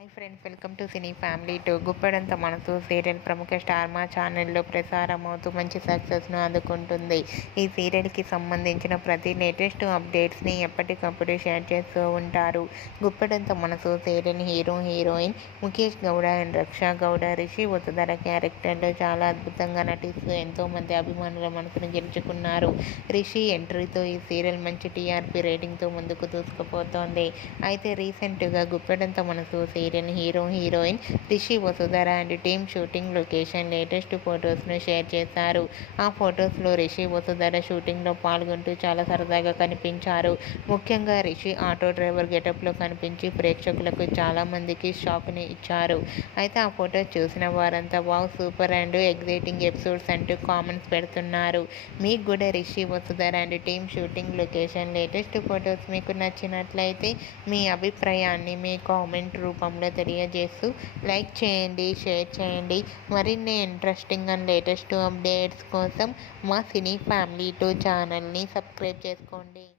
Hi friends, welcome to cine family two. Guppedantha Manasu serial ప్రముఖ star మా ఛానల్లో ప్రసారమవుతూ మంచి సక్సెస్ను అందుకుంటుంది. ఈ సీరియల్కి సంబంధించిన ప్రతి లేటెస్ట్ అప్డేట్స్ని ఎప్పటికప్పుడు షేర్ చేస్తూ ఉంటారు. Guppedantha Manasu serial hero heroine Mukesh Gowda and Raksha Gowda Rishi Vasudhara క్యారెక్టర్లో చాలా అద్భుతంగా నటిస్తూ ఎంతోమంది అభిమానుల మనసును గెలుచుకున్నారు. రిషి ఎంట్రీతో ఈ సీరియల్ మంచి టీఆర్పీ రేటింగ్తో ముందుకు దూసుకుపోతోంది. అయితే రీసెంట్గా Guppedantha Manasu hero heroine Rishi Vasudhara and team shooting location latest ఫొటోస్ను షేర్ చేశారు. ఆ ఫొటోస్లో రిషి వసుధర షూటింగ్లో పాల్గొంటూ చాలా సరదాగా కనిపించారు. ముఖ్యంగా రిషి ఆటో డ్రైవర్ గెటప్లో కనిపించి ప్రేక్షకులకు చాలా మందికి షాక్ని ఇచ్చారు. అయితే ఆ ఫొటోస్ చూసిన వారంతా wow super and exciting episodes అంటూ కామెంట్స్ పెడుతున్నారు. మీకు కూడా Rishi Vasudhara and team shooting location latest photos మీకు నచ్చినట్లయితే మీ అభిప్రాయాన్ని మీ కామెంట్ రూపంలో తెలియజేస్తూ లైక్ చేయండి, షేర్ చేయండి. మరిన్ని ఇంట్రెస్టింగ్ అండ్ లేటెస్ట్ అప్డేట్స్ కోసం మా సినీ ఫ్యామిలీ 2 ఛానల్ని సబ్స్క్రైబ్ చేసుకోండి.